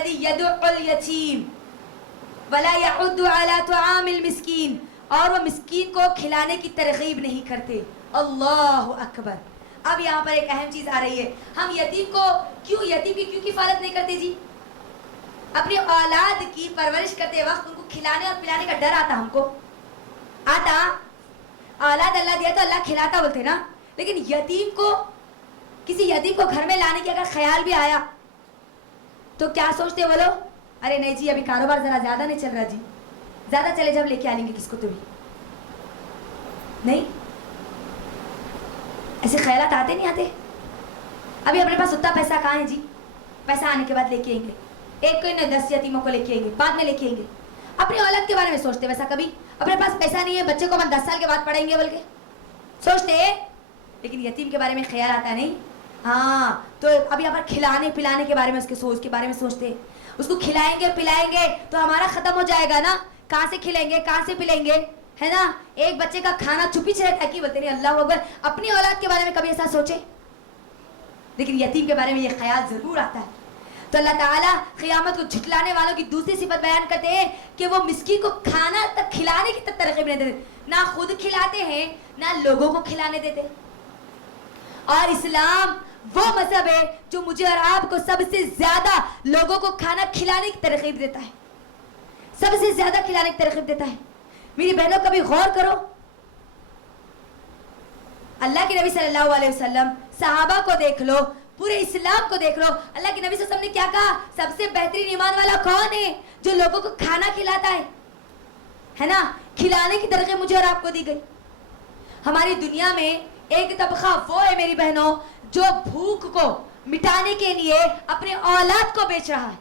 الذی یدع الیتیم ولا یحض علی طعام المسکین، اور وہ مسکین کو کھلانے کی ترغیب نہیں کرتے. اللہ اکبر. اب یہاں پر ایک اہم چیز آ رہی ہے. ہم یتیم کو یتیم کی کیوں کفالت نہیں کرتے جی؟ اپنی اولاد کی پرورش کرتے وقت ان کو کھلانے اور پلانے کا ڈر آتا. ہم کو آتا. اولاد اللہ دیا تو اللہ کھلاتا بولتے نا. لیکن کسی یتیم کو گھر میں لانے کی اگر خیال بھی آیا تو کیا سوچتے وہ لوگ؟ ارے نہیں جی ابھی کاروبار ذرا زیادہ نہیں چل رہا جی, زیادہ چلے جب لے کے آ لیں گے کس کو. تو بھی نہیں, ایسے خیالات آتے نہیں آتے. ابھی اپنے پاس اتنا پیسہ کہاں ہے جی؟ پیسہ آنے کے بعد لے کے آئیں گے. ایک کوئی نہ 10 یتیموں کو لے کے آئیں گے, بعد میں لے کے آئیں گے. اپنی اولاد کے بارے میں سوچتے ویسا کبھی؟ اپنے پاس پیسہ نہیں ہے, بچے کو ہم 10 سال کے بعد پڑھیں گے بول کے سوچتے, لیکن یتیم کے بارے میں خیال آتا نہیں. ہاں تو اب یہاں پر کھلانے پلانے کے بارے میں اس کے بارے میں سوچتے. اس کو کھلائیں گے پلائیں گے تو ہمارا ختم ہو جائے گا نا. کہاں سے کھلائیں گے, کہاں سے پلائیں گے, ہے نا. ایک بچے کا کھانا چھپی رہتا ہے کہ بولتے نہیں اللہ اکبر. اپنی اولاد کے بارے میں کبھی ایسا سوچے؟ لیکن یتیم کے بارے میں یہ خیال ضرور آتا ہے. تو اللہ تعالیٰ قیامت کو جھٹلانے والوں کی دوسری صفت بیان کرتے ہیں کہ وہ مسکین کو کھانا تک کھلانے کی تک ترغیب نہیں دیتے, نہ خود کھلاتے ہیں نہ لوگوں کو کھلانے دیتے. اور اسلام وہ مذہب ہے جو مجھے اور آپ کو سب سے زیادہ لوگوں کو کھانا کھلانے کی ترغیب دیتا ہے, سب سے زیادہ کھلانے کی ترغیب دیتا ہے. میری بہنوں کبھی غور کرو, اللہ کے نبی صلی اللہ علیہ وسلم, صحابہ کو دیکھ لو, پورے اسلام کو دیکھ لو. اللہ کے نبی صلی اللہ علیہ وسلم نے کیا کہا؟ سب سے بہترین ایمان والا کون ہے؟ جو لوگوں کو کھانا کھلاتا ہے نا. کھلانے کی ترغیب مجھے اور آپ کو دی گئی. ہماری دنیا میں ایک طبقہ وہ ہے میری بہنوں جو بھوک کو مٹانے کے لیے اپنے اولاد کو بیچ رہا ہے.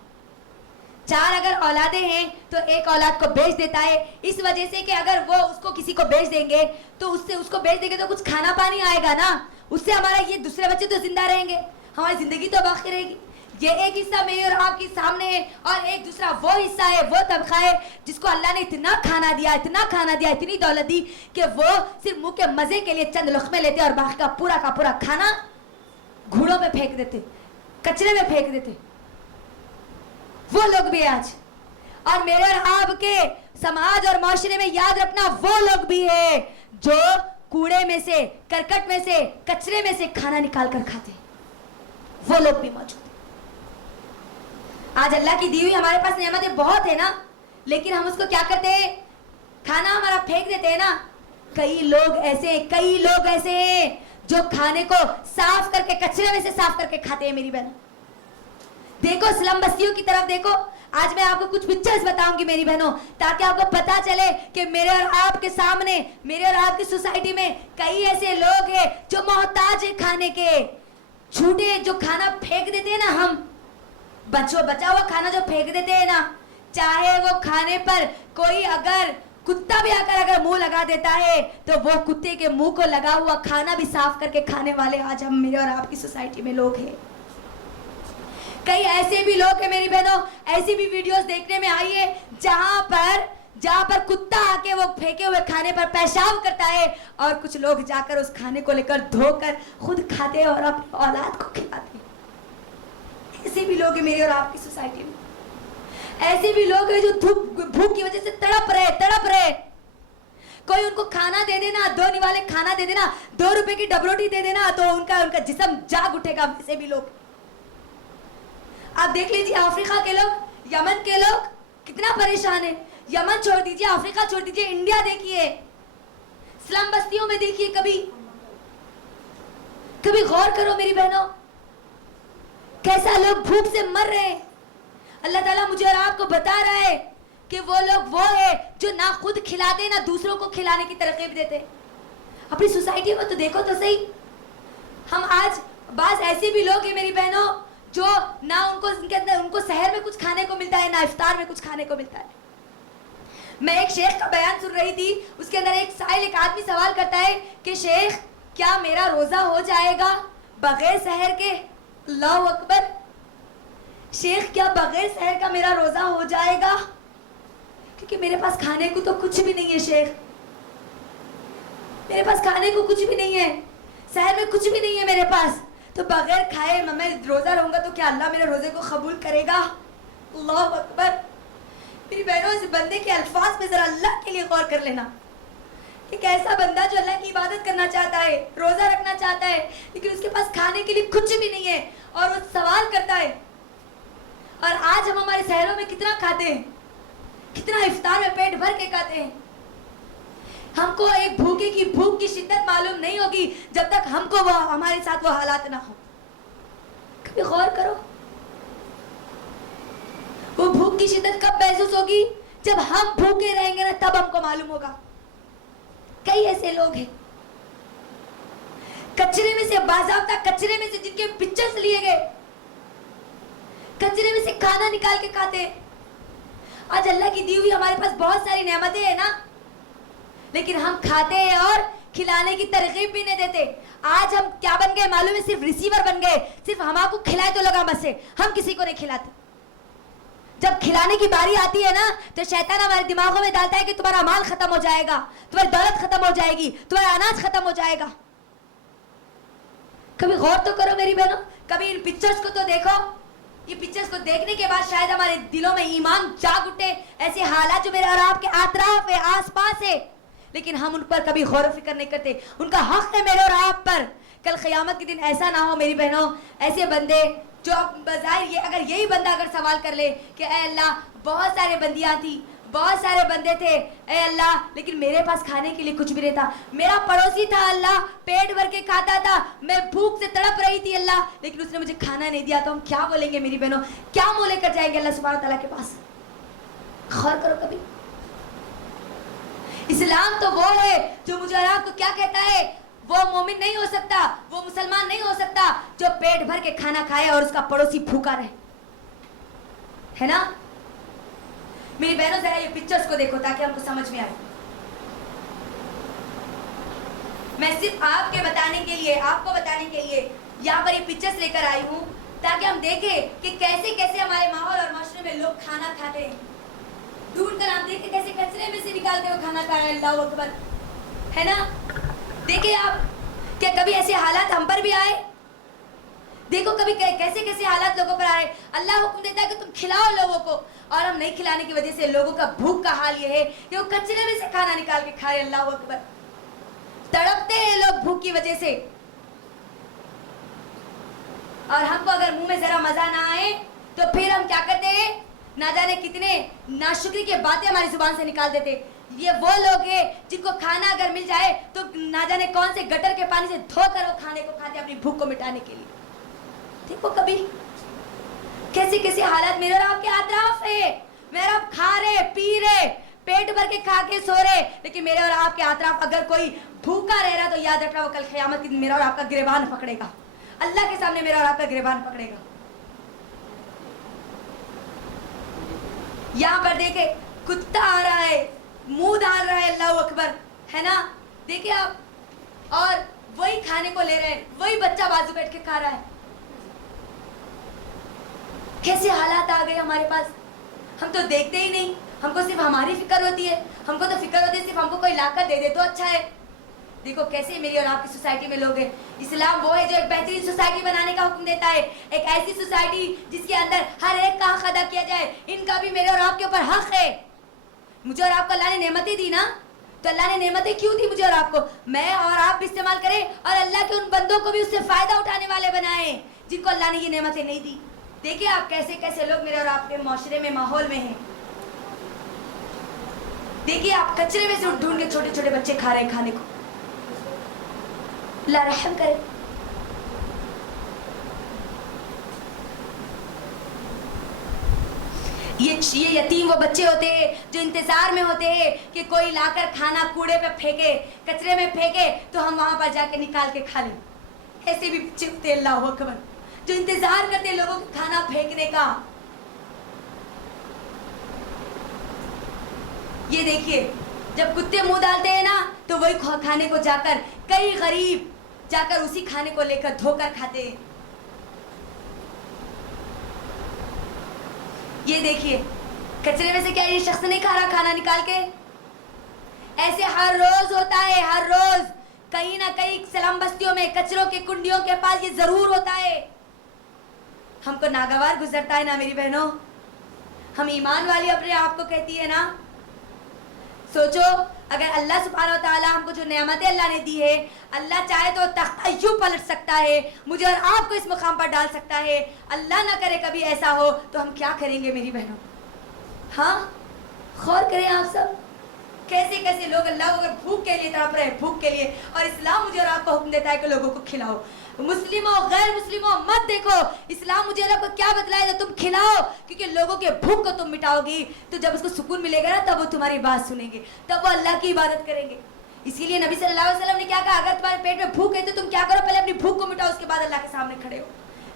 4 اگر اولادیں ہیں تو ایک اولاد کو بیچ دیتا ہے, اس وجہ سے کہ اگر وہ اس کو کسی کو بیچ دیں گے تو اس کو بیچ دیں گے تو کچھ کھانا پانی آئے گا نا, اس سے ہمارا یہ دوسرے بچے تو زندہ رہیں گے, ہماری زندگی تو باقی رہے گی. یہ ایک حصہ میرے اور آپ کے سامنے ہے, اور ایک دوسرا وہ حصہ ہے, وہ طبقہ ہے جس کو اللہ نے اتنا کھانا دیا, اتنی دولت دی کہ وہ صرف منہ کے مزے کے لیے چند لقمے لیتے اور باقی کا پورا کھانا گھوڑوں پہ پھینک دیتے, کچرے میں پھینک دیتے. وہ لوگ بھی آج, اور میرے اور آپ کے سماج اور معاشرے میں یاد رکھنا وہ لوگ بھی ہے جو کوڑے میں سے, کرکٹ میں سے, کچرے میں سے کھانا نکال کر کھاتے. وہ لوگ بھی موجود ہیں. آج اللہ کی دی ہوئی ہمارے پاس نعمتیں بہت ہے نا, لیکن ہم اس کو کیا کرتے ہیں؟ کھانا ہمارا پھینک دیتے ہیں نا. کئی لوگ ایسے ہیں جو کھانے کو صاف کر کے, کچرے میں سے صاف کر کے کھاتے ہیں. میری بہنوں دیکھو, سلم بستیوں کی طرف دیکھو. آج میں آپ کو کچھ پکچرز بتاؤں گی میری بہنوں, تاکہ آپ کو پتا چلے کہ میرے اور آپ کے سامنے, میرے اور آپ کی سوسائٹی میں کئی ایسے لوگ ہیں جو محتاج ہیں کھانے کے. چھوٹے جو کھانا پھینک دیتے ہیں نا, ہم بچا ہوا کھانا جو پھینک دیتے ہیں نا, چاہے وہ کھانے پر کوئی اگر کتا بھی آ کر اگر منہ لگا دیتا ہے تو وہ کتے کے منہ کو لگا ہوا کھانا بھی صاف کر کے کھانے والے آج ہم میرے اور آپ کی سوسائٹی میں لوگ ہیں. کئی ایسے بھی لوگ ہیں میری بہنوں, ایسی بھی ویڈیوز دیکھنے میں آئی ہے جہاں پر کتا آ کے وہ پھینکے ہوئے کھانے پر پیشاب کرتا ہے, اور کچھ لوگ جا کر اس کھانے کو لے کر دھو کر خود کھاتے اور اپنی اولاد کو کھلاتے. ایسے بھی لوگ ہیں میرے اور آپ کی سوسائٹی میں. ایسے بھی لوگ ہیں جو بھوک کی وجہ سے تڑپ رہے. کوئی ان کو کھانا دے دینا, 2 نوالے کھانا دے دینا, 2 روپے کی ڈبروٹی دے دینا تو ان کا جسم جاگ اٹھے گا. ویسے بھی لوگ آپ دیکھ لیجیے, افریقہ کے لوگ, یمن کے لوگ کتنا پریشان ہے. یمن چھوڑ دیجیے, افریقہ چھوڑ دیجیے, انڈیا دیکھیے, سلم بستیوں میں دیکھیے. کبھی غور کرو میری بہنوں, کیسا لوگ بھوک سے مر رہے ہیں. اللہ تعالیٰ مجھے اور آپ کو بتا رہا ہے کہ وہ لوگ وہ ہے جو نہ خود کھلاتے نہ دوسروں کو کھلانے کی ترغیب دیتے. اپنی سوسائٹی میں تو دیکھو تو صحیح, ہم آج بعض ایسے بھی لوگ ہیں میری بہنوں جو نہ ان کو سحر میں کچھ کھانے کو ملتا ہے, نہ افطار میں کچھ کھانے کو ملتا ہے. میں ایک شیخ کا بیان سن رہی تھی, اس کے اندر ایک آدمی سوال کرتا ہے کہ شیخ کیا میرا روزہ ہو جائے گا بغیر سحر کے؟ اللہ اکبر. شیخ کیا بغیر سحر کا میرا روزہ ہو جائے گا؟ کیونکہ میرے پاس کھانے کو تو کچھ بھی نہیں ہے شیخ, میرے پاس کھانے کو کچھ بھی نہیں ہے, سحر میں کچھ بھی نہیں ہے میرے پاس, تو بغیر کھائے میں روزہ رہوں گا تو کیا اللہ میرے روزے کو قبول کرے گا؟ اللہ اکبر. میری بہنوں اس بندے کے الفاظ میں ذرا اللہ کے لیے غور کر لینا. ایک ایسا بندہ جو اللہ کی عبادت کرنا چاہتا ہے, روزہ رکھنا چاہتا ہے, لیکن اس کے پاس کھانے کے لیے کچھ بھی نہیں ہے, اور وہ سوال کرتا ہے. اور آج ہم ہمارے شہروں میں کتنا کھاتے ہیں, کتنا افطار میں پیٹ بھر کے کھاتے ہیں. ہم کو ایک بھوکے کی بھوک کی شدت معلوم نہیں ہوگی جب تک ہم کو وہ ہمارے ساتھ وہ حالات نہ ہو. کبھی غور کرو, وہ بھوک کی شدت کب محسوس ہوگی؟ جب ہم بھوکے رہیں گے نا, تب ہم کو معلوم ہوگا. کئی ایسے لوگ ہیں کچرے میں سے, باضابطہ کچرے میں سے جن کے پکچرز لیے گئے, کچرے میں سے کھانا نکال کے کھاتے. آج اللہ کی دی ہوئی ہمارے پاس بہت ساری نعمتیں ہیں نا, لیکن ہم کھاتے ہیں اور کھلانے کی ترغیب بھی نہیں دیتے. آج ہم کیا بن گئے معلوم ہے؟ صرف ریسیور بن گئے. صرف ہم آپ کو کھلائے تو لگا بس ہے, ہم کسی کو نہیں کھلاتے. جب کھلانے کی باری آتی ہے نا تو شیطان ہمارے دماغوں میں ڈالتا ہے کہ تمہارا مال ختم ہو جائے گا, تمہاری دولت ختم ہو جائے گی, تمہارا اناج ختم ہو جائے گا. کبھی غور تو کرو میری بہنوں, کبھی ان پکچرز کو تو دیکھو. یہ پکچرز کو دیکھنے کے بعد شاید ہمارے دلوں میں ایمان جاگ اٹھے. ایسے حالات جو میرے اور آپ کے اطراف ہے, آس پاس ہے, لیکن ہم ان پر کبھی غور و فکر نہیں کرتے. ان کا حق ہے میرے اور آپ پر. کل قیامت کے دن ایسا نہ ہو میری بہنوں, ایسے بندے جو بظاہر یہ اگر یہی بندہ اگر سوال کر لے کہ اے اللہ بہت سارے بندیاں تھیں, بہت سارے بندے تھے اے اللہ, لیکن میرے پاس کھانے کے لیے کچھ بھی نہیں تھا. میرا پڑوسی تھا اللہ, پیٹ بھر کے کھاتا تھا, میں بھوک سے تڑپ رہی تھی اللہ, لیکن اس نے مجھے کھانا نہیں دیا. تو ہم کیا بولیں گے میری بہنوں, کیا منہ لے کر جائیں گے اللہ سبحانہ تعالیٰ کے پاس؟ غور کرو کبھی. اسلام تو وہ ہے جو مجھے اور آپ کو کیا کہتا ہے, وہ مومن نہیں ہو سکتا, وہ مسلمان نہیں ہو سکتا جو پیٹ بھر کے کھانا کھائے اور اس کا پڑوسی بھوکا رہے, ہے نا. میری بہنوں ذرا یہ پکچرز کو دیکھو تاکہ ہم کو سمجھ میں آئے. میں صرف آپ کے بتانے کے لیے, آپ کو بتانے کے لیے یہاں پر یہ پکچرز لے کر آئی ہوں تاکہ ہم دیکھیں کہ کیسے کیسے ہمارے ماحول اور معاشرے میں لوگ کھانا کھاتے ہیں. ڈھونڈ کر ہم دیکھیں کیسے کچرے میں سے نکالتے ہوئے کھانا کھا رہے ہیں. اللہ اکبر, ہے نا. دیکھیں آپ کیا کبھی ایسے حالات ہم پر بھی آئے؟ دیکھو کبھی کیسے کیسے حالات لوگوں پر آئے. اللہ حکم دیتا ہے کہ تم کھلاؤ لوگوں کو, اور ہم نہیں کھلانے کی وجہ سے لوگوں کا بھوک کا حال یہ ہے کہ وہ کچرے میں سے کھانا نکال کے کھا رہے. اللہ اکبر, تڑپتے ہیں لوگ بھوک کی وجہ سے. اور ہم کو اگر منہ میں ذرا مزہ نہ آئے تو پھر ہم کیا کرتے ہیں, نہ جانے کتنے ناشکری کی باتیں ہماری زبان سے نکال دیتے. یہ وہ لوگ ہیں جن کو کھانا اگر مل جائے تو نہ جانے کون سے گٹر کے پانی سے دھو کر وہ کھانے کو کھاتے اپنی بھوک کو مٹانے کے لیے. دیکھو کبھی کیسے کیسے حالات میرے اور آپ کے اطراف ہے. میرا آپ کھا رہے, پی رہے, پیٹ بھر کے کھا کے سو رہے, لیکن میرے اور آپ کے اطراف اگر کوئی بھوکا رہ رہا تو یاد رکھنا وہ کل قیامت کے دن میرا اور آپ کا گریبان پکڑے گا. اللہ کے سامنے میرا اور آپ کا گریبان پکڑے گا. یہاں پر دیکھیں کتا آ رہا ہے, منہ ڈال رہا ہے. اللہ اکبر, ہے نا. دیکھیں آپ, اور وہی کھانے کو لے رہے ہیں, وہی بچہ بازو بیٹھ کے کھا رہا ہے. کیسے حالات آ گئے ہمارے پاس, ہم تو دیکھتے ہی نہیں. ہم کو صرف ہماری فکر ہوتی ہے, ہم کو تو فکر ہوتی ہے صرف ہم کو کوئی لا کر دے دے تو اچھا ہے. دیکھو کیسے میری اور آپ کی سوسائٹی میں لوگ ہیں. اسلام وہ ہے جو ایک بہترین سوسائٹی بنانے کا حکم دیتا ہے, ایک ایسی سوسائٹی جس کے اندر ہر ایک کا حق ادا کیا جائے. ان کا بھی میرے اور آپ کے اوپر حق ہے. مجھے اور آپ کو اللہ نے نعمتیں دی نا, تو اللہ نے نعمتیں کیوں دی مجھے اور آپ کو؟ میں اور آپ بھی استعمال کریں اور اللہ کے ان بندوں کو بھی اس سے فائدہ اٹھانے والے بنائیں جن کو اللہ نے یہ نعمتیں نہیں دی. دیکھیں آپ کیسے کیسے لوگ میرے اور آپ کے معاشرے میں, ماحول میں ہیں. دیکھیے آپ کچرے میں سے ڈھونڈ کے چھوٹے چھوٹے بچے کھا رہے ہیں کھانے کو. اللہ رحم کرے. یہ یتیم وہ بچے ہوتے ہیں جو انتظار میں ہوتے ہیں کہ کوئی لا کر کھانا کوڑے پہ پھینکے, کچرے میں پھینکے تو ہم وہاں پر جا کے نکال کے کھا لیں. ایسے بھی بچے ہوتے ہیں اللہ اکبر جو انتظار کرتے ہیں لوگوں کو کھانا پھینکنے کا. یہ دیکھیے جب کتے منہ ڈالتے ہیں نا تو وہی کھانے کو جا کر کئی غریب جا کر اسی کھانے کو لے کر دھو کر کھاتے ہیں. یہ دیکھیے کچرے میں سے کیا یہ شخص نہیں کھا رہا کھانا نکال کے؟ ایسے ہر روز ہوتا ہے, ہر روز کہیں نہ کہیں سلم بستیوں میں کچروں کے کنڈیوں کے پاس یہ ضرور ہوتا ہے. ہم کو ناگوار گزرتا ہے نا میری بہنوں. ہم ایمان والی اپنے آپ کو کہتی ہے نا. سوچو اگر اللہ سبحانہ و تعالیٰ ہم کو جو نعمتیں اللہ نے دی ہے, اللہ چاہے تو تختہ یوں پلٹ سکتا ہے, مجھے اور آپ کو اس مقام پر ڈال سکتا ہے. اللہ نہ کرے کبھی ایسا ہو تو ہم کیا کریں گے میری بہنوں؟ ہاں غور کریں آپ سب, کیسے کیسے لوگ اللہ کو اگر بھوک کے لیے تڑپ رہے ہیں, بھوک کے لیے, اور اسلام مجھے اور آپ کو حکم دیتا ہے کہ لوگوں کو کھلاؤ. مسلموں غیر مسلموں مت دیکھو, اسلام مجھے اللہ کو کیا بتلائے گا, تم کھلاؤ, کیونکہ لوگوں کے بھوک کو تم مٹاؤ گی تو جب اس کو سکون ملے گا نا تب وہ تمہاری بات سنیں گے, تب وہ اللہ کی عبادت کریں گے. اسی لیے نبی صلی اللہ علیہ وسلم نے کیا کہا, اگر تمہارے پیٹ میں بھوک ہے تو تم کیا کرو, پہلے اپنی بھوک کو مٹاؤ, اس کے بعد اللہ کے سامنے کھڑے ہو.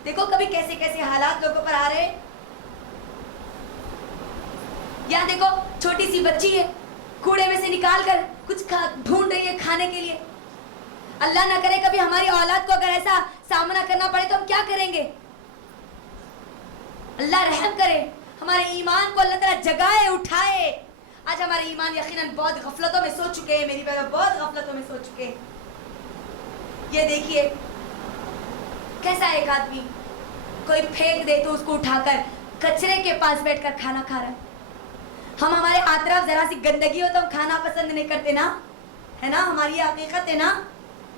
دیکھو کبھی کیسے کیسے حالات لوگوں پر آ رہے ہیں. یہاں دیکھو چھوٹی سی بچی ہے, کوڑے میں سے نکال کر کچھ ڈھونڈ رہی ہے کھانے کے لیے. اللہ نہ کرے کبھی ہماری اولاد کو اگر ایسا سامنا کرنا پڑے تو ہم کیا کریں گے؟ اللہ رحم کرے, ہمارے ایمان کو اللہ تعالیٰ جگائے, اٹھائے. آج ہمارے ایمان یقیناً بہت غفلتوں میں سو چکے ہیں میری بہنوں, بہت غفلتوں میں سو چکے ہیں. یہ دیکھیے کیسا ایک آدمی کوئی پھینک دے تو اس کو اٹھا کر کچرے کے پاس بیٹھ کر کھانا کھا رہا ہے. ہم ہمارے اطراف ذرا سی گندگی ہو تو ہم کھانا پسند نہیں کرتے نا, ہے نا, ہماری یہ حقیقت ہے نا.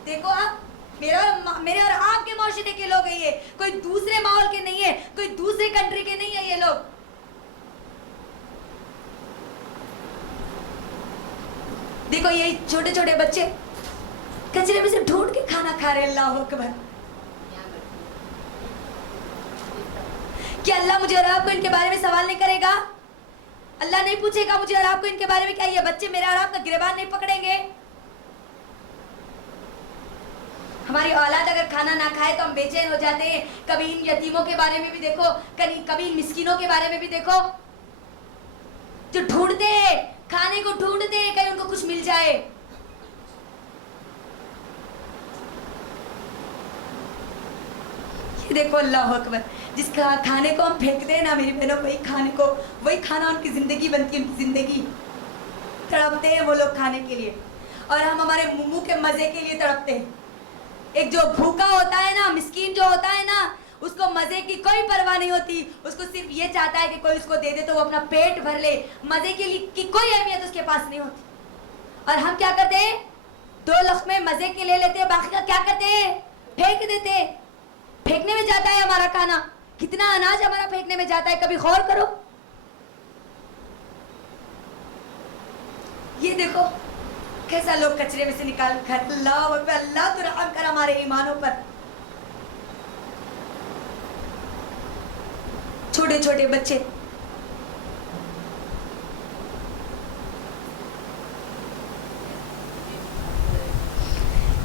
دیکھو آپ میرے اور آپ کے معاشرے کے لوگ ہیں, یہ کوئی دوسرے ماحول کے نہیں ہے, کوئی دوسرے کنٹری کے نہیں ہے یہ لوگ. دیکھو یہ چھوٹے چھوٹے بچے کچرے میں سے ڈھونڈ کے کھانا کھا رہے. اللہ اکبر. کیا اللہ مجھے اور آپ کو ان کے بارے میں سوال نہیں کرے گا؟ اللہ نہیں پوچھے گا مجھے اور آپ کو ان کے بارے میں, کیا یہ بچے میرے اور آپ کا گریبان نہیں پکڑیں گے؟ ہماری اولاد اگر کھانا نہ کھائے تو ہم بے چین ہو جاتے ہیں. کبھی ان یتیموں کے بارے میں بھی دیکھو, کبھی ان مسکینوں کے بارے میں بھی دیکھو جو ڈھونڈتے ہیں, کھانے کو ڈھونڈتے ہیں, کہیں ان کو کچھ مل جائے. یہ دیکھو اللہ اکبر, جس کا کھانے کو ہم پھینکتے ہیں نا میری بہنوں, وہی کھانا ان کی زندگی بنتی ہے, ان کی زندگی. تڑپتے ہیں وہ لوگ کھانے کے لیے, اور ہم ہمارے منہ کے مزے کے لیے تڑپتے ہیں. ایک جو بھوکا ہوتا ہے نا, مسکین جو ہوتا ہے نا, اس کو مزے کی کوئی پرواہ نہیں ہوتی. اس کو صرف یہ چاہتا ہے کہ کوئی اس کو دے دے تو وہ اپنا پیٹ بھر لے. مزے کے لیے کی کوئی اہمیت اس کے پاس نہیں ہوتی. اور ہم کیا کرتے ہیں, 2 لقمے مزے کے لے لیتے ہیں, باقی کا کیا کرتے ہیں, پھینک دیتے ہیں. پھینکنے میں جاتا ہے ہمارا کھانا, کتنا اناج ہمارا پھینکنے میں جاتا ہے, کبھی غور کرو. یہ دیکھو کیسا لوگ کچرے میں سے نکال کر, اللہ اکبر, اللہ تو رحم کر ہمارے ایمانوں پر. چھوٹے چھوٹے بچے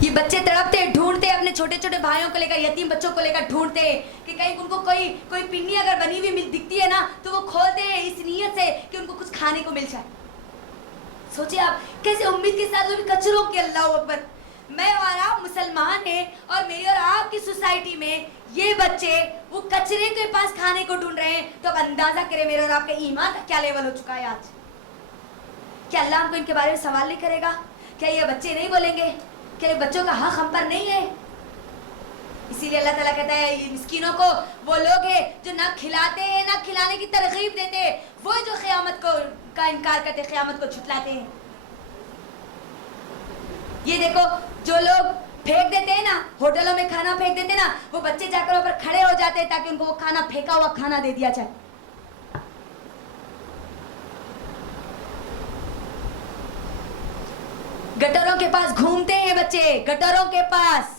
یہ بچے تڑپتے, ڈھونڈتے, اپنے چھوٹے چھوٹے بھائیوں کو لے کر, یتیم بچوں کو لے کر ڈھونڈتے کہ کہیں ان کو کوئی پنی اگر بنی ہوئی دکھتی ہے نا تو وہ کھولتے ہیں اس نیت سے کہ ان کو کچھ کھانے کو مل جائے. سوچے آپ کیسے امید کے ساتھ وہ بھی کچروں کے. اللہ اکبر. میں اور آپ مسلمان ہیں, اور میری اور آپ کی سوسائٹی میں یہ بچے وہ کچرے کے پاس کھانے کو ڈھونڈ رہے ہیں, تو اب اندازہ کریں میرے اور آپ کے ایمان کا کیا لیول ہو چکا ہے آج. کیا اللہ ہم کو ان کے بارے میں سوال نہیں کرے گا؟ کیا یہ بچے نہیں بولیں گے کہ بچوں کا حق ہم پر نہیں ہے؟ اسی لیے اللہ تعالیٰ کہتا ہے یہ مسکینوں کو وہ لوگ ہیں جو نہ کھلاتے ہیں نہ کھلانے کی ترغیب دیتے ہیں, وہ جو قیامت کا انکار کرتے, قیامت کو جھٹلاتے ہیں. یہ دیکھو جو لوگ پھینک دیتے ہیں نا, ہوٹلوں میں کھانا پھینک دیتے ہیں نا, وہ بچے جا کر اوپر کھڑے ہو جاتے ہیں تاکہ ان کو وہ کھانا, پھینکا ہوا کھانا دے دیا جائے. گٹروں کے پاس گھومتے ہیں بچے, گٹروں کے پاس.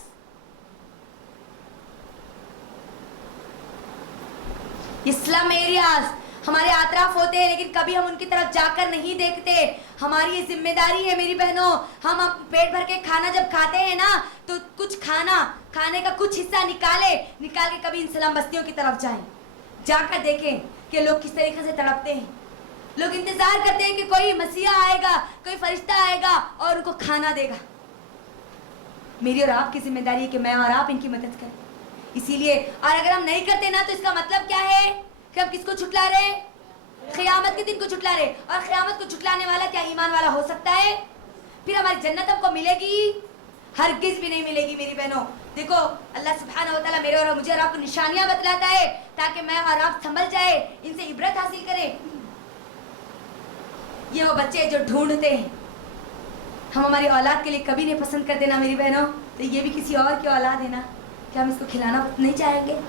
اسلام ایریاز ہمارے اطراف ہوتے ہیں, لیکن کبھی ہم ان کی طرف جا کر نہیں دیکھتے. ہماری یہ ذمہ داری ہے میری بہنوں, ہم پیٹ بھر کے کھانا جب کھاتے ہیں نا تو کچھ کھانے کا کچھ حصہ نکال کے کبھی ان سلام بستیوں کی طرف جائیں, جا کر دیکھیں کہ لوگ کس طریقے سے تڑپتے ہیں. لوگ انتظار کرتے ہیں کہ کوئی مسیحا آئے گا, کوئی فرشتہ آئے گا اور ان کو کھانا دے گا. میری اور آپ کی ذمہ داری ہے کہ میں اور آپ ان کی مدد کریں. اسی لیے, اور اگر ہم نہیں کرتے نا تو اس کا مطلب کیا ہے کہ ہم کس کو جھٹلا رہے ہیں؟ قیامت کے دن کو جھٹلا رہے. اور قیامت کو جھٹلانے والا کیا ایمان والا ہو سکتا ہے؟ پھر ہماری جنت ہم کو ملے گی؟ ہرگز بھی نہیں ملے گی میری بہنوں. دیکھو اللہ سبحانہ و تعالیٰ میرے اور مجھے اور آپ کو نشانیاں بتلاتا ہے تاکہ میں اور آپ سنبھل جائے، ان سے عبرت حاصل کریں. یہ وہ بچے جو ڈھونڈتے ہیں، ہم ہماری اولاد کے لیے کبھی نہیں پسند کرتے نا میری بہنوں، تو یہ بھی کسی اور کی اولاد ہے نا، کیا ہم اس کو کھلانا نہیں چاہیں گے؟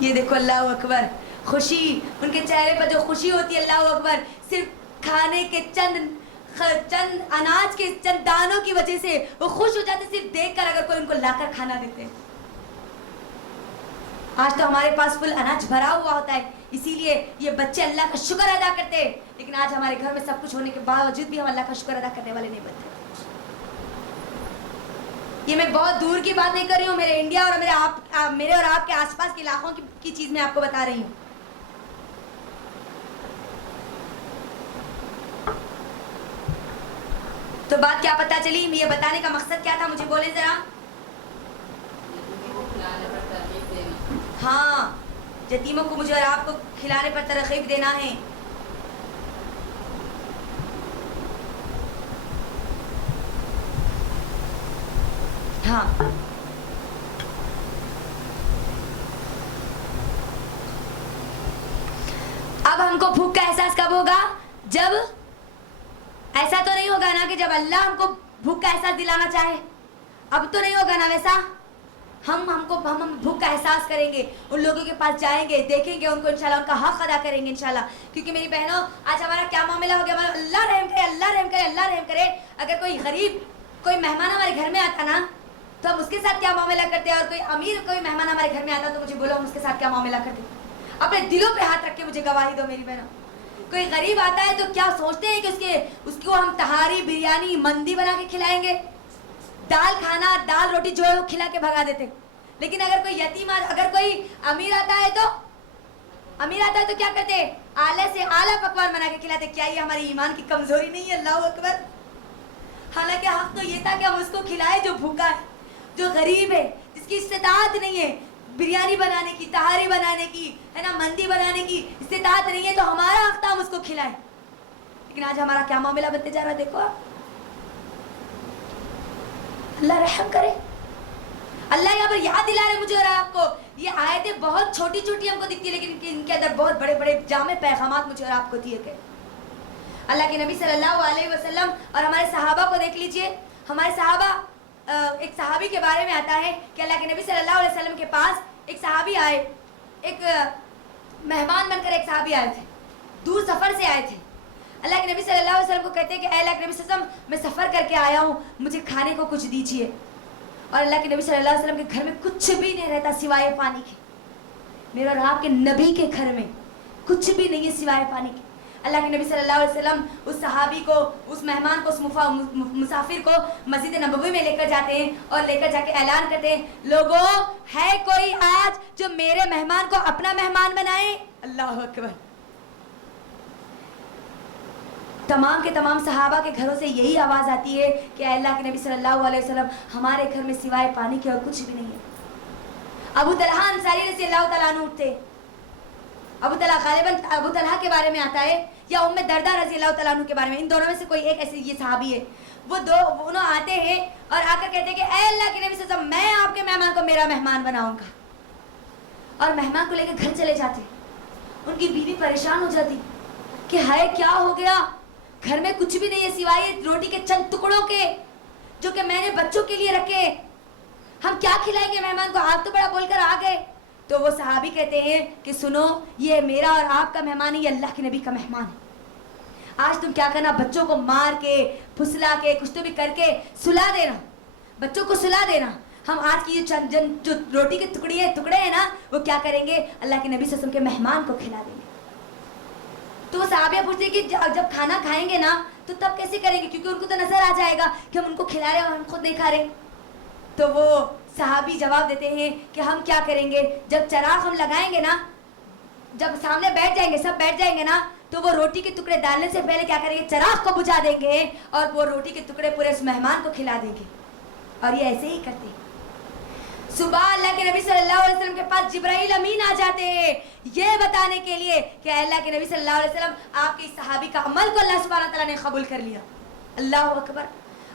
یہ دیکھو اللہ اکبر، خوشی ان کے چہرے پر جو خوشی ہوتی ہے، اللہ اکبر، صرف کھانے کے چند اناج کے چند دانوں کی وجہ سے وہ خوش ہو جاتے صرف دیکھ کر اگر کوئی ان کو لا کر کھانا دیتے. آج تو ہمارے پاس فل اناج بھرا ہوا ہوتا ہے، اسی لیے یہ بچے اللہ کا شکر ادا کرتے ہیں، لیکن آج ہمارے گھر میں سب کچھ ہونے کے باوجود بھی ہم اللہ کا شکر ادا کرنے والے نہیں بنتے. یہ میں بہت دور کی بات نہیں کر رہی ہوں، میرے انڈیا اور میرے اور آپ کے آس پاس کے علاقوں کی چیز میں آپ کو بتا رہی ہوں. تو بات کیا پتہ چلی؟ یہ بتانے کا مقصد کیا تھا، مجھے بولیں ذرا. ہاں، یتیموں کو مجھے اور آپ کو کھلانے پر ترغیب دینا ہے. ہاں، اب ہم کو بھوک کا احساس کب ہوگا؟ جب ایسا تو نہیں ہوگا نا کہ جب اللہ ہم کو بھوک کا احساس دلانا چاہے، اب تو نہیں ہوگا نا ویسا. ہم بھوک کا احساس کریں گے، ان لوگوں کے پاس جائیں گے، دیکھیں گے ان کو، انشاءاللہ ان کا حق ادا کریں گے انشاءاللہ. کیونکہ میری بہنوں آج ہمارا کیا معاملہ ہو گیا، اللہ رحم کرے، اللہ رحم کرے، اللہ رحم کرے. اگر کوئی غریب کوئی مہمان ہمارے گھر میں آتا نا تو ہم اس کے ساتھ کیا معاملہ کرتے ہیں، اور کوئی امیر کوئی مہمان ہمارے گھر میں آتا تو مجھے بولو ہم اس کے ساتھ کیا معاملہ کرتے. اپنے دلوں پہ ہاتھ رکھ کے مجھے گواہی دو میری بہنوں. کوئی غریب آتا ہے تو کیا سوچتے ہیں کہ اس کو ہم تہاری، بریانی، مندی بنا کے کھلائیں گے؟ دال روٹی جو ہے وہ کھلا کے بھگا دیتے. لیکن اگر کوئی یتیم، اگر کوئی امیر آتا ہے تو کیا کرتے؟ اعلیٰ سے اعلیٰ پکوان بنا کے کھلاتے. کیا یہ ہماری ایمان کی کمزوری نہیں ہے؟ اللہ اکبر. حالانکہ حق تو یہ تھا کہ ہم اس کو کھلائے جو بھوکا ہے، جو غریب ہے، جس کی استطاعت نہیں ہے بریانی بنانے کی، تہاری بنانے کی، ہے نا، مندی بنانے کی استطاعت نہیں ہے، تو ہمارا حق تھا ہم اس کو کھلائیں. لیکن آج ہمارا کیا معاملہ بنتے جا رہا، دیکھو آپ. اللہ رحم کرے. اللہ یہاں پر یاد دلا رہے مجھے اور آپ کو. یہ آیتیں بہت چھوٹی چھوٹی ہم کو دکھتی ہے، لیکن ان کے اندر بہت بڑے بڑے جامع پیغامات مجھے اور آپ کو دیے گئے. اللہ کے نبی صلی اللہ علیہ وسلم اور ہمارے صحابہ کو دیکھ لیجئے. ہمارے صحابہ، ایک صحابی کے بارے میں آتا ہے کہ اللہ کے نبی صلی اللہ علیہ وسلم کے پاس ایک صحابی آئے، ایک مہمان بن کر ایک صحابی آئے تھے، دور سفر سے آئے تھے. اللہ کے نبی صلی اللہ علیہ وسلم کو کہتے ہیں کہ اے اللہ کے نبی صلی اللہ علیہ وسلم، میں سفر کر کے آیا ہوں، مجھے کھانے کو کچھ دیجیے. اور اللہ کے نبی صلی اللہ علیہ وسلم کے گھر میں کچھ بھی نہیں رہتا سوائے پانی کے. میرے اور آپ کے نبی کے گھر میں کچھ بھی نہیں ہے سوائے پانی کے. اللہ کے نبی صلی اللہ علیہ وسلم اس صحابی کو، اس مہمان کو، اس مسافر کو مسجد نبوی میں لے کر جاتے ہیں اور لے کر جا کے اعلان کرتے ہیں، لوگوں ہے کوئی آج جو میرے مہمان کو اپنا مہمان بنائے؟ اللہ اکبر. تمام کے تمام صحابہ کے گھروں سے یہی آواز آتی ہے کہ اے اللہ کے نبی صلی اللہ علیہ وسلم، ہمارے گھر میں سوائے پانی کے اور کچھ بھی نہیں ہے. ابو طلحہ انصاری رضی اللہ تعالیٰ عنہ اٹھتے. ابو طلحہ غالباً ابو طلحہ کے بارے میں آتا ہے یا ام دردہ رضی اللہ تعالیٰ عنہ کے بارے میں، ان دونوں میں سے کوئی ایک ایسے یہ صحابی ہے. وہ دونوں آتے ہیں اور آ کر کہتے ہیں کہ اے اللہ کے نبی صلی اللہ علیہ وسلم، میں آپ کے مہمان کو میرا مہمان بناؤں گا. اور مہمان کو لے کے گھر چلے جاتے. ان کی بیوی پریشان ہو جاتی کہ ہائے کیا ہو گیا، گھر میں کچھ بھی نہیں ہے سوائے روٹی کے چند ٹکڑوں کے جو کہ میں نے بچوں کے لیے رکھے، ہم کیا کھلائیں گے مہمان کو، آپ تو بڑا بول کر آ گئے. تو وہ صحابی کہتے ہیں کہ سنو، یہ میرا اور آپ کا مہمان ہے، یہ اللہ کے نبی کا مہمان ہے. آج تم کیا کرنا، بچوں کو مار کے، پھسلا کے، کچھ تو بھی کر کے سلا دینا، بچوں کو سلا دینا. ہم آج کی جو روٹی کے ٹکڑے ہیں نا، وہ کیا کریں گے، اللہ کے نبی صلی اللہ علیہ وسلم کے مہمان کو کھلا دیں گے. تو وہ صحابیہ پوچھتے ہیں کہ جب کھانا کھائیں گے نا تو تب کیسے کریں گے، کیونکہ ان کو تو نظر آ جائے گا کہ ہم ان کو کھلا رہے ہیں اور ہم خود نہیں کھا رہے. تو وہ صحابی جواب دیتے ہیں کہ ہم کیا کریں گے، جب چراغ ہم لگائیں گے نا، جب سامنے بیٹھ جائیں گے، سب بیٹھ جائیں گے نا، تو وہ روٹی کے ٹکڑے ڈالنے سے پہلے کیا کریں گے، چراغ کو بجھا دیں گے اور وہ روٹی کے ٹکڑے پورے اس مہمان کو کھلا دیں گے. اور یہ ایسے ہی کرتے ہیں. صبح اللہ کے نبی صلی اللہ علیہ وسلم کے پاس جبرائیل امین آ جاتے ہیں یہ بتانے کے لیے کہ اللہ کے نبی صلی اللہ علیہ وسلم، آپ کے اس صحابی کا عمل کو اللہ سبحانہ تعالیٰ نے قبول کر لیا. اللہ اکبر.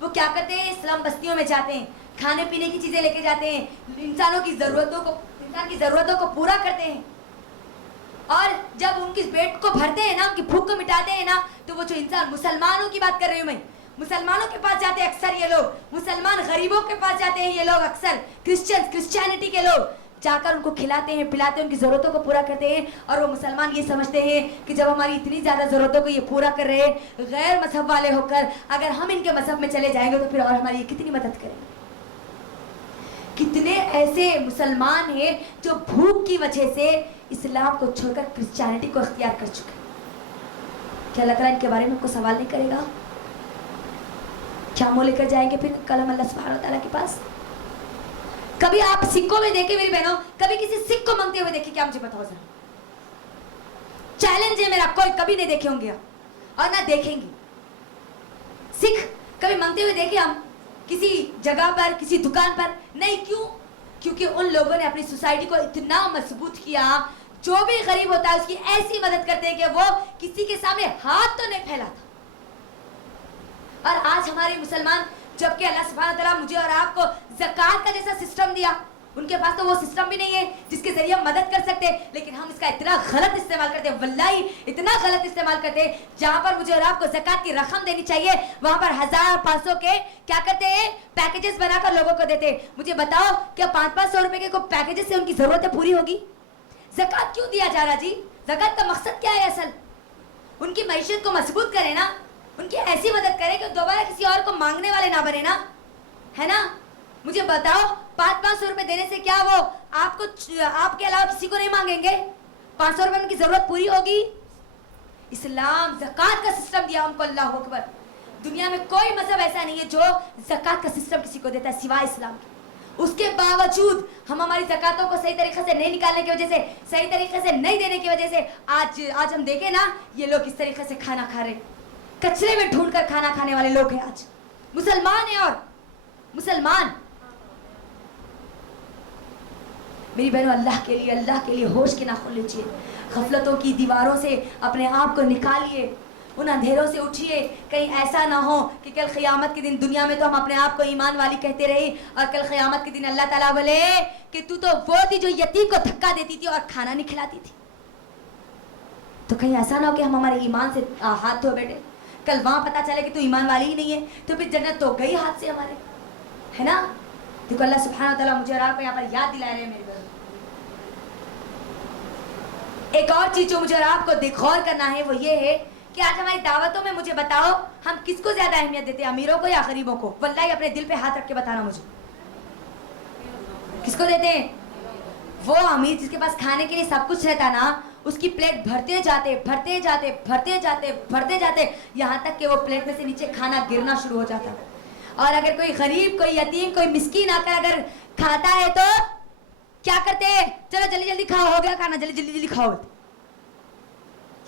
وہ کیا کرتے ہیں, اسلام بستیوں میں جاتے ہیں, کھانے پینے کی چیزیں لے کے جاتے ہیں, انسان کی ضرورتوں کو پورا کرتے ہیں, اور جب ان کی پیٹ کو بھرتے ہیں نا, ان کی بھوک کو مٹاتے ہیں نا, تو وہ جو انسان, مسلمانوں کی بات کر رہی ہوں میں, مسلمانوں کے پاس جاتے ہیں اکثر یہ لوگ, مسلمان غریبوں کے پاس جاتے ہیں یہ لوگ اکثر, کرسچینٹی کے لوگ جا کر ان کو کھلاتے ہیں, پلاتے ہیں, ان کی ضرورتوں کو پورا کرتے ہیں, اور وہ مسلمان یہ سمجھتے ہیں کہ جب ہماری اتنی زیادہ ضرورتوں کو یہ پورا کر رہے ہیں غیر مذہب والے ہو کر, اگر ہم ان کے مذہب میں چلے جائیں گے تو پھر اور ہماری یہ کتنی مدد کریں گے. کتنے ایسے مسلمان ہیں جو بھوک کی وجہ سے اسلام کو چھوڑ کر کرسچینٹی کو اختیار کر چکے. کیا اللہ تعالیٰ ان کے بارے میں کو سوال نہیں کرے گا؟ کیا منہ لے کر جائیں گے پھر کل ہم اللہ سبحانہ و تعالیٰ کے پاس؟ کبھی آپ سکھوں میں دیکھیں میری بہنوں, کبھی کسی سکھ کو مانگتے ہوئے دیکھیں, کیا مجھے بتاؤ ذرا, چیلنج ہے میرا, کوئی کبھی نہیں دیکھے ہوں گے اور نہ دیکھیں گے. سکھ کبھی مانگتے ہوئے دیکھیں ہم کسی جگہ پر, کسی دکان پر؟ نہیں. کیوں؟ کیونکہ ان لوگوں نے اپنی سوسائٹی کو اتنا مضبوط کیا, جو بھی غریب ہوتا ہے اس کی ایسی مدد کرتے ہیں کہ وہ کسی کے سامنے ہاتھ تو نہیں پھیلاتا. اور آج ہمارے مسلمان, جبکہ اللہ سبحانہ تعالیٰ مجھے اور آپ کو زکوٰۃ کا جیسا سسٹم دیا, ان کے پاس تو وہ سسٹم بھی نہیں ہے جس کے ذریعے ہم مدد کر سکتے, لیکن ہم اس کا اتنا غلط استعمال کرتے ہیں, واللہ اتنا غلط استعمال کرتے ہیں. جہاں پر مجھے اور آپ کو زکوٰۃ کی رقم دینی چاہیے وہاں پر 1000-500 کے کیا کرتے ہیں, پیکیجز بنا کر لوگوں کو دیتے ہیں. مجھے بتاؤ کیا 500-500 روپے کے کوئی پیکیجز سے ان کی ضرورتیں پوری ہوگی؟ زکوٰۃ کیوں دیا جا رہا جی؟ زکوٰۃ کا مقصد کیا ہے اصل؟ ان کی معیشت کو مضبوط کرے نا, ان کی ایسی مدد کرے کہ دوبارہ کسی اور کو مانگنے والے نہ بنے نا, ہے نا. مجھے بتاؤ 500-500 روپے دینے سے کیا وہ آپ کے علاوہ کسی کو نہیں مانگیں گے؟ 500 روپے ان کی ضرورت پوری ہوگی. اسلام زکوٰۃ کا سسٹم دیا ہم کو, اللہ اکبر. دنیا میں کوئی مذہب ایسا نہیں ہے جو زکوٰۃ کا سسٹم کسی کو دیتا ہے سوائے اسلام کے. اس کے باوجود ہم ہماری زکاتوں کو صحیح طریقے سے نہیں نکالنے کی وجہ سے, صحیح طریقے سے نہیں دینے کی وجہ سے آج ہم دیکھیں نا, یہ لوگ اس طریقے سے کھانا کھا رہے, کچرے میں ڈھونڈ کر کھانا کھانے والے لوگ ہیں آج. مسلمان ہیں, اور مسلمان میری بہنوں, اللہ کے لیے ہوش کے ناخن لیجیے, غفلتوں کی دیواروں سے اپنے آپ کو نکالیے, ان اندھیروں سے اٹھیے. کہیں ایسا نہ ہو کہ کل قیامت کے دن دنیا میں تو ہم اپنے آپ کو ایمان والی کہتے رہی, اور کل قیامت کے دن اللہ تعالیٰ بولے کہ تو وہ تھی جو یتیم کو دھکا دیتی تھی اور کھانا نہیں کھلاتی تھی. تو کہیں ایسا نہ ہو کہ ہم ہمارے ایمان سے ہاتھ دھو بیٹھے, کل وہاں پتہ چلے کہ تو ایمان والی ہی نہیں ہے, تو پھر جنت تو گئی ہاتھ سے ہمارے, ہے نا. دیکھو اللہ سبحانہ و تعالیٰ مجھے اور آپ کو یہاں پر یاد دلا رہے ہیں میرے بھائی. ایک اور چیز جو مجھے اور آپ کو غور کرنا ہے وہ یہ ہے کہ آج ہماری دعوتوں میں مجھے بتاؤ ہم کس کو زیادہ اہمیت دیتے ہیں, امیروں کو یا غریبوں کو؟ واللہ اپنے دل پہ ہاتھ رکھ کے بتانا مجھے, کس کو دیتے ہیں؟ وہ امیر جس کے پاس کھانے کے لیے سب کچھ رہتا نا, اس کی پلیٹ بھرتے جاتے یہاں تک کہ وہ پلیٹ میں سے نیچے کھانا گرنا شروع ہو جاتا. اور اگر کوئی غریب, کوئی یتیم, کوئی مسکین آ کر اگر کھاتا ہے تو کیا کرتے ہیں؟ چلو جلدی جلدی کھاؤ, ہو گیا کھانا, جلدی کھاؤ.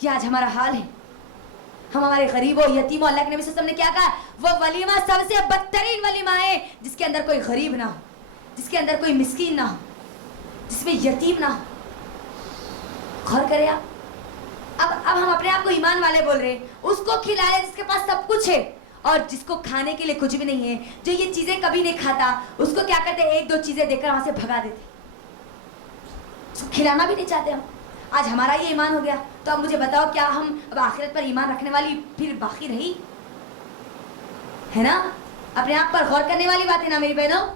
یہ آج ہمارا حال ہے. ہم ہمارے غریبوں, یتیموں, اللہ کے نبی صلی اللہ علیہ وسلم نے کیا کہا, وہ ولیمہ سب سے بدترین ولیمہ ہے جس کے اندر کوئی غریب نہ ہو, جس کے اندر کوئی مسکین نہ ہو, جس میں یتیم نہ ہو. غور کرے آپ. اب ہم اپنے آپ کو ایمان والے بول رہے ہیں, اس کو کھلا رہے جس کے پاس سب کچھ ہے, اور جس کو کھانے کے لیے کچھ بھی نہیں ہے, جو یہ چیزیں کبھی نہیں کھاتا, اس کو کیا کرتے, 1-2 چیزیں دے کر وہاں سے بھگا دیتے, اس کو کھلانا بھی نہیں چاہتے ہم. آج ہمارا یہ ایمان ہو گیا, تو اب مجھے بتاؤ کیا ہم اب آخرت پر ایمان رکھنے والی پھر باقی رہی ہے نا؟ اپنے آپ پر غور کرنے والی بات ہے نا میری بہنوں.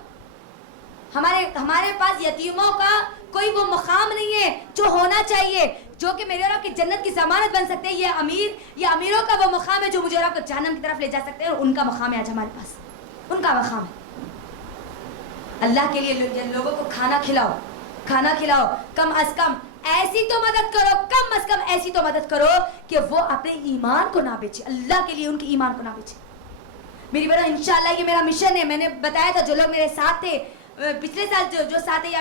ہمارے پاس یتیموں کا کوئی وہ مقام نہیں ہے جو ہونا چاہیے, جو کہ میرے اور آپ کی جنت کی ضمانت بن سکتے ہیں. یہ امیروں کا وہ مقام ہے جو مجھے اور آپ کو جہنم کی طرف لے جا سکتے ہیں, اور ان کا مقام ہے آج ہمارے پاس, ان کا مقام ہے. اللہ کے لیے لوگوں کو کھانا کھلاؤ, کم از کم ایسی تو مدد کرو, کم از کم ایسی تو مدد کرو کہ وہ اپنے ایمان کو نہ بیچے, اللہ کے لیے ان کے ایمان کو نہ بیچے. میری بہنوں انشاءاللہ یہ میرا مشن ہے. میں نے بتایا تھا جو لوگ میرے ساتھ تھے پچھلے سال جو ساتھ ہے, یا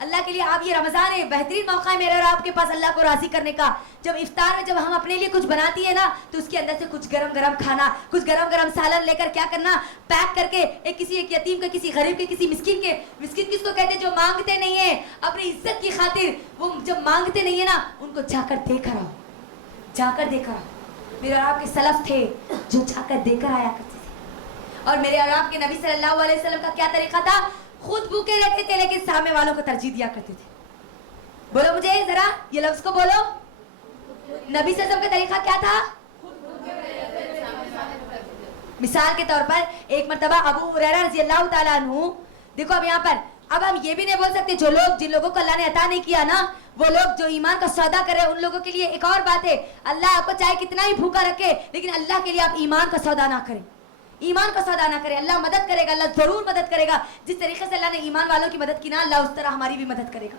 اللہ کے لیے آپ یہ رمضان ہے بہترین موقع ہے میرے اور آپ کے پاس اللہ کو راضی کرنے کا. جب افطار میں جب ہم اپنے لیے کچھ بناتی ہے نا تو اس کے اندر سے کچھ گرم گرم کھانا, کچھ گرم گرم سالن لے کر کیا کرنا, پیک کر کے ایک یتیم کے, کسی غریب کے, کسی مسکین کے. مسکین کس کو کہتے ہیں؟ جو مانگتے نہیں ہیں اپنی عزت کی خاطر, وہ جب مانگتے نہیں ہیں نا ان کو جا کر دے کر آؤ, جا کر دے کر آؤ. میرے اور آپ کے سلف تھے جو جا کر دے کر آیا کرتے تھے. اور میرے اور آپ کے نبی صلی اللہ علیہ وسلم کا کیا طریقہ تھا؟ خود بھوکے رہتے تھے لیکن سامنے والوں کو ترجیح دیا کرتے تھے. بولو مجھے ذرا یہ لفظ کو بولو. نبی صلی اللہ علیہ وسلم کا طریقہ کیا تھا؟ مثال کے طور پر ایک مرتبہ ابو ہریرہ رضی اللہ تعالیٰ عنہ, دیکھو اب یہاں پر اب ہم یہ بھی نہیں بول سکتے جو لوگ جن لوگوں کو اللہ نے عطا نہیں کیا نا, وہ لوگ جو ایمان کا سودا کرے ان لوگوں کے لیے ایک اور بات ہے. اللہ آپ کو چاہے کتنا ہی بھوکا رکھے لیکن اللہ کے لیے آپ ایمان کا سودا نہ کریں, ایمان کا سودا نہ کرے. اللہ مدد کرے گا, اللہ ضرور مدد کرے گا. جس طریقے سے اللہ نے ایمان والوں کی مدد کی نا, اللہ اس طرح ہماری بھی مدد کرے گا.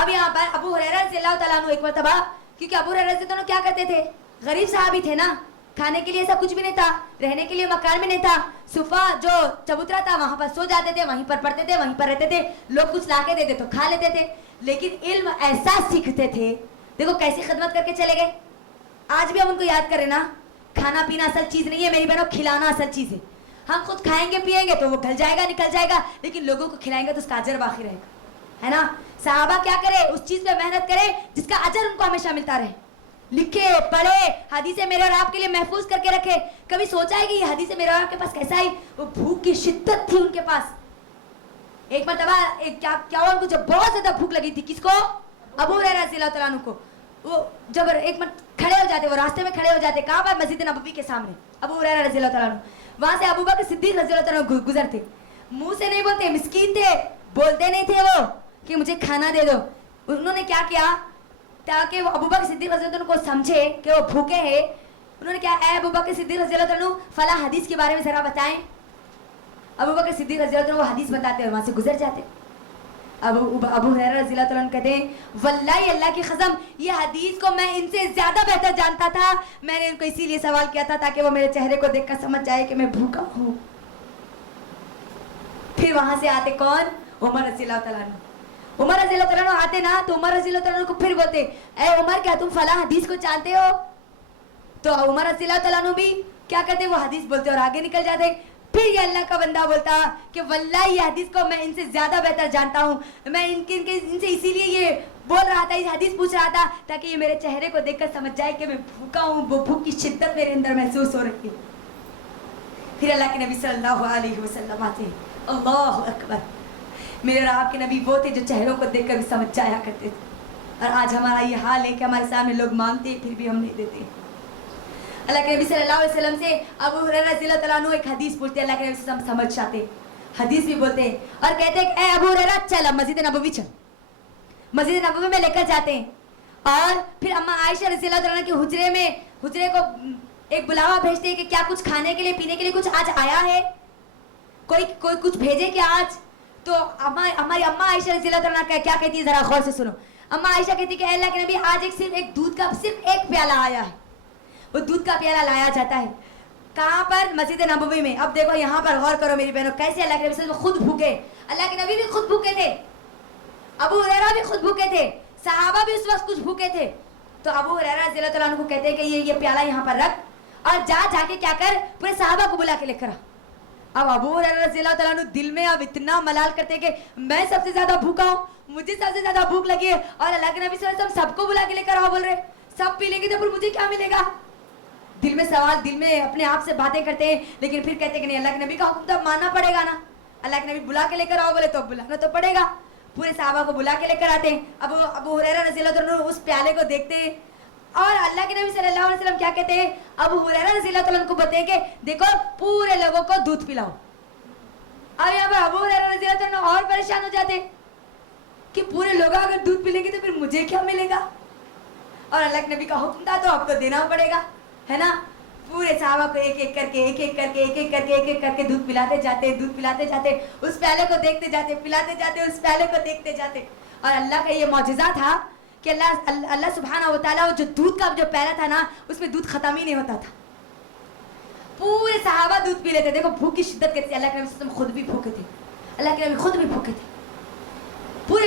اب یہاں پر ابو ہریرہ رضی اللہ تعالیٰ عنہ ایک مرتبہ, کیونکہ ابو ہریرہ رضی اللہ عنہ کیا کرتے تھے؟ غریب صحابی تھے نا, کھانے کے لیے ایسا کچھ بھی نہیں تھا, رہنے کے لیے مکان بھی نہیں تھا, صفا جو چبوترا تھا وہاں پر سو جاتے تھے, وہیں پر پڑھتے تھے, وہیں پر رہتے تھے. لوگ کچھ لا کے دیتے تو کھا لیتے تھے, لیکن علم ایسا سیکھتے تھے. دیکھو کیسی خدمت کر کے چلے گئے. آج بھی ہم ان کو یاد کریں نا, کھانا پینا اصل چیز نہیں ہے میری بہنوں, کھلانا اصل چیز ہے. ہم خود کھائیں گے پیئیں گے تو وہ گل جائے گا, نکل جائے گا, لیکن لوگوں کو کھلائیں گے تو اس کا اجر باقی رہے گا, ہے نا. صحابہ کیا کرے؟ اس چیز پہ محنت کرے جس کا اجر ان کو ہمیشہ ملتا رہے. لکھے پڑھے, حدیثیں میرے اور آپ کے لیے محفوظ کر کے رکھے. کبھی سوچا ہے کہ یہ حدیثیں میرے اور آپ کے پاس کیسا آئی؟ وہ بھوک کی شدت تھی ان کے پاس. ایک مرتبہ کیا ہوا ان کو, جب بہت زیادہ بھوک لگی تھی. کس کو؟ ابو ہریرہ رضی اللہ تعالیٰ عنہ کو. وہ جب ایک مرتبہ کھڑے ہو جاتے, وہ راستے میں کھڑے ہو جاتے, کہاں پر؟ مسجد نبوی کے سامنے. ابو ہریرہ رضی اللہ تعالیٰ عنہ, وہاں سے ابو بکر صدیق رضی اللہ تعالیٰ عنہ گزرتے. منہ سے نہیں بولتے, مسکین تھے, بولتے نہیں تھے وہ کہ مجھے کھانا دے دو. انہوں نے کیا کیا تاکہ وہ ابو بکر صدیق رضی اللہ عنہ کو سمجھے کہ وہ بھوکے ہیں, انہوں نے کیا, اے ابو بکر صدیق رضی اللہ عنہ فلاں حدیث کے بارے میں ذرا بتائیں. ابو بکر صدیق رضی اللہ عنہ وہ حدیث بتاتے ہیں, وہاں سے گزر جاتے. ابو ہریرہ رضی اللہ عنہ کہتے ہیں واللہ اللہ کی قسم یہ حدیث کو میں ان سے زیادہ بہتر جانتا تھا. میں نے ان کو اسی لیے سوال کیا تھا تاکہ وہ میرے چہرے کو دیکھ کر سمجھ جائے کہ میں بھوکا ہوں. پھر وہاں سے آتے کون؟ عمر رضی اللہ تعالیٰ عنہ. عمر رضی اللہ تعالیٰ عنہ آتے نا تو عمر رضی اللہ تعالیٰ عنہ کو پھر بولتے, اے عمر کیا تم فلاں حدیث کو جانتے ہو؟ تو عمر رضی اللہ تعالیٰ عنہ بھی کیا کرتے, وہ حدیث بولتے اور آگے نکل جاتے. پھر یہ اللہ کا بندہ بولتا کہ واللہ یہ حدیث کو میں ان سے زیادہ بہتر جانتا ہوں, میں ان سے اسی لیے یہ بول رہا تھا, اس حدیث پوچھ رہا تھا تاکہ یہ میرے چہرے کو دیکھ کر سمجھ جائے کہ میں بھوکا ہوں, وہ بھوک کی شدت میرے اندر محسوس ہو رہی ہے. پھر اللہ کے نبی صلی اللہ علیہ وسلم آتے, اللہ اکبر. میرے اور آپ کے نبی وہ تھے جو چہروں کو دیکھ کر بھی سمجھ جایا کرتے تھے. اور آج ہمارا یہ حال ہے کہ ہمارے سامنے لوگ مانگتے پھر بھی ہم نہیں دیتے. اللہ کے نبی صلی اللہ علیہ وسلم سے ابو ہریرہ رضی اللہ تعالیٰ عنہ ایک حدیث پوچھتے, اللہ کے نبی صلی اللہ علیہ وسلم سمجھ جاتے, حدیث بھی بولتے ہیں اور کہتے ہیں اے ابو ہریرہ چل اب مسجد نبوی چل. مسجد نبوی میں لے کر جاتے ہیں اور پھر اماں عائشہ رضی اللہ تعالیٰ عنہ کے حجرے کو ایک بلاوا بھیجتے ہیں کہ کیا کچھ کھانے کے لیے پینے کے لیے کچھ آج آیا ہے, کوئی کچھ بھیجے کیا آج. تو ہماری اماں عائشہ رضی اللہ تعالیٰ عنہ کیا کہتی ہے, ذرا غور سے سنو. اماں عائشہ کہتی ہے کہ اے اللہ کے نبی آج صرف دودھ کا ایک پیالہ آیا ہے. وہ دودھ کا پیالہ لایا جاتا ہے کہاں پر؟ مسجد نبوی میں. اب دیکھو یہاں پر غور کرو میری بہنوں, کیسے اللہ کے نبی صلی اللہ علیہ وسلم خود بھوکے, اللہ کے نبی بھی خود بھوکے تھے, ابو ہریرہ بھی خود بھوکے تھے, صحابہ بھی اس وقت کچھ بھوکے تھے. تو ابو ہریرہ رضی اللہ تعالیٰ عنہ کو کہتے ہیں کہ یہ پیالہ یہاں پر رکھ اور جا کے کیا کر, پورے صحابہ کو بلا کے لے کر آ. اب ابو ہریرہ رضی اللہ تعالیٰ عنہ دل میں اب اتنا ملال کرتے کہ میں سب سے زیادہ بھوکا ہوں, مجھے سب سے زیادہ بھوک لگی ہے, اور اللہ کے نبی صلی اللہ علیہ وسلم سب کو بلا کے لے کر آؤ بول رہے, سب پی لیں گے تو پھر مجھے کیا ملے گا. دل میں سوال, دل میں اپنے آپ سے باتیں کرتے ہیں, لیکن پھر کہتے ہیں کہ نہیں اللہ کے نبی کا حکم تو ماننا پڑے گا نا. اللہ کے نبی بلا کے لے کر آؤ بولے تو بلانا تو پڑے گا. پورے صحابہ کو بلا کے لے کر آتے ہیں. ابو ہریرہ رضی اللہ عنہ اس پیالے کو دیکھتے ہیں اور اللہ کے نبی صلی اللہ علیہ وسلم کیا کہتے ہیں, ابو ہریرہ رضی اللہ عنہ کو بتائیں کہ دیکھو پورے لوگوں کو دودھ پلاؤ. اب یہاں پر ابو ہریرہ رضی اللہ عنہ اور پریشان ہو جاتے کہ پورے لوگ اگر دودھ پی لیں گے تو پھر مجھے کیا ملے گا, اور اللہ کے نبی کا حکم تھا تو اب تو دینا پڑے گا, ہے نا. پورے صحابہ کو ایک ایک کر کے دودھ پلاتے جاتے, اس پیالے کو دیکھتے جاتے, پلاتے جاتے, اس پیالے کو دیکھتے جاتے. اور اللہ کا یہ معجزہ تھا کہ اللہ سبحانہ و تعالیٰ جو دودھ کا جو پیالہ تھا نا اس میں دودھ ختم ہی نہیں ہوتا تھا. پورے صحابہ دودھ پی لیتے. دیکھو بھوک کی شدت کیسی, اللہ کے نبی خود بھی بھوکے تھے, اللہ کے نبی خود بھی بھوکے تھے. پورے